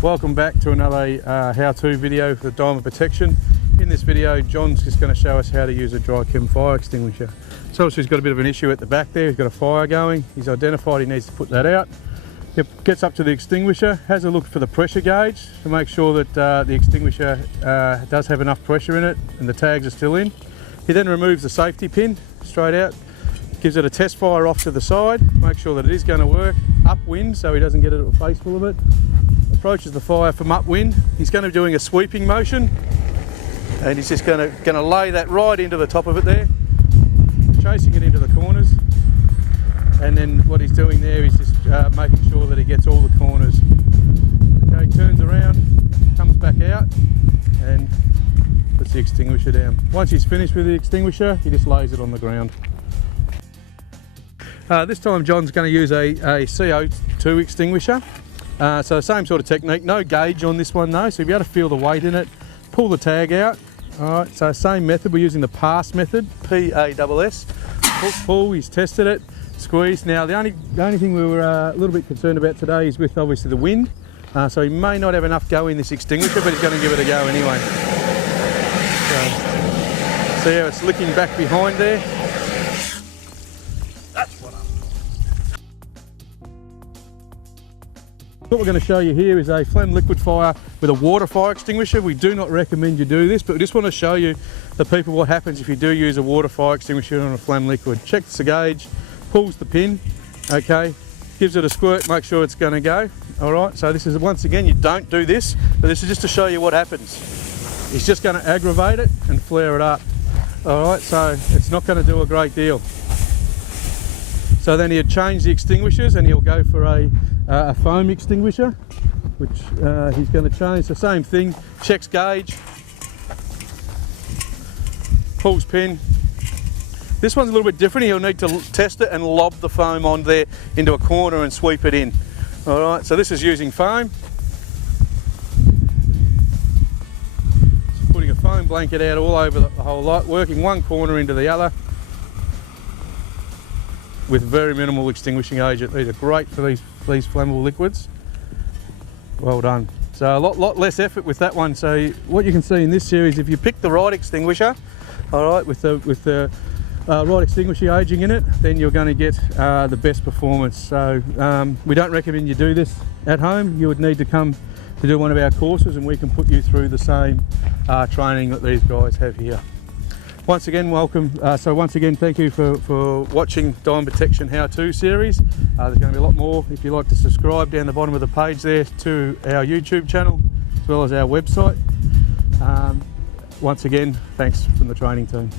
Welcome back to another how-to video for diamond protection. In this video, John's just going to show us how to use a dry chem fire extinguisher. So obviously he's got a bit of an issue at the back there. He's got a fire going. He's identified he needs to put that out. He gets up to the extinguisher, has a look for the pressure gauge to make sure that the extinguisher does have enough pressure in it and the tags are still in. He then removes the safety pin straight out, gives it a test fire off to the side, make sure that it is going to work, upwind so he doesn't get a face full of it. Approaches the fire from upwind. He's going to be doing a sweeping motion and he's just going to lay that right into the top of it there, chasing it into the corners, and then what he's doing there is just making sure that he gets all the corners. Okay, turns around, comes back out and puts the extinguisher down. Once he's finished with the extinguisher, he just lays it on the ground. This time John's going to use a CO2 extinguisher. So same sort of technique, no gauge on this one though, so you'll be able to feel the weight in it, pull the tag out. Alright, so same method, we're using the pass method, P-A-S-S. Pull, he's tested it, squeeze. Now the only thing we were a little bit concerned about today is with obviously the wind. So he may not have enough go in this extinguisher, but he's going to give it a go anyway. So, see how it's licking back behind there? What we're going to show you here is a phlegm liquid fire with a water fire extinguisher. We do not recommend you do this, but we just want to show you the people what happens if you do use a water fire extinguisher on a phlegm liquid. Checks the gauge, pulls the pin, okay, gives it a squirt, make sure it's going to go. All right, so this is, once again, you don't do this, but this is just to show you what happens. He's just going to aggravate it and flare it up. All right, so it's not going to do a great deal. So then he'll change the extinguishers and he'll go for a foam extinguisher, which he's going to change. The same thing, checks gauge, pulls pin. This one's a little bit different. He'll need to test it and lob the foam on there into a corner and sweep it in. All right, so this is using foam. Just putting a foam blanket out all over the whole lot, working one corner into the other with very minimal extinguishing agent. These are great for these flammable liquids. Well done. So a lot less effort with that one. So what you can see in this series, if you pick the right extinguisher, all right, with the right extinguishing agent in it, then you're going to get the best performance. So we don't recommend you do this at home. You would need to come to do one of our courses and we can put you through the same training that these guys have here. Once again, welcome. So once again, thank you for watching Diamond Protection How-To series. There's going to be a lot more. If you'd like to subscribe down the bottom of the page there to our YouTube channel, as well as our website. Once again, thanks from the training team.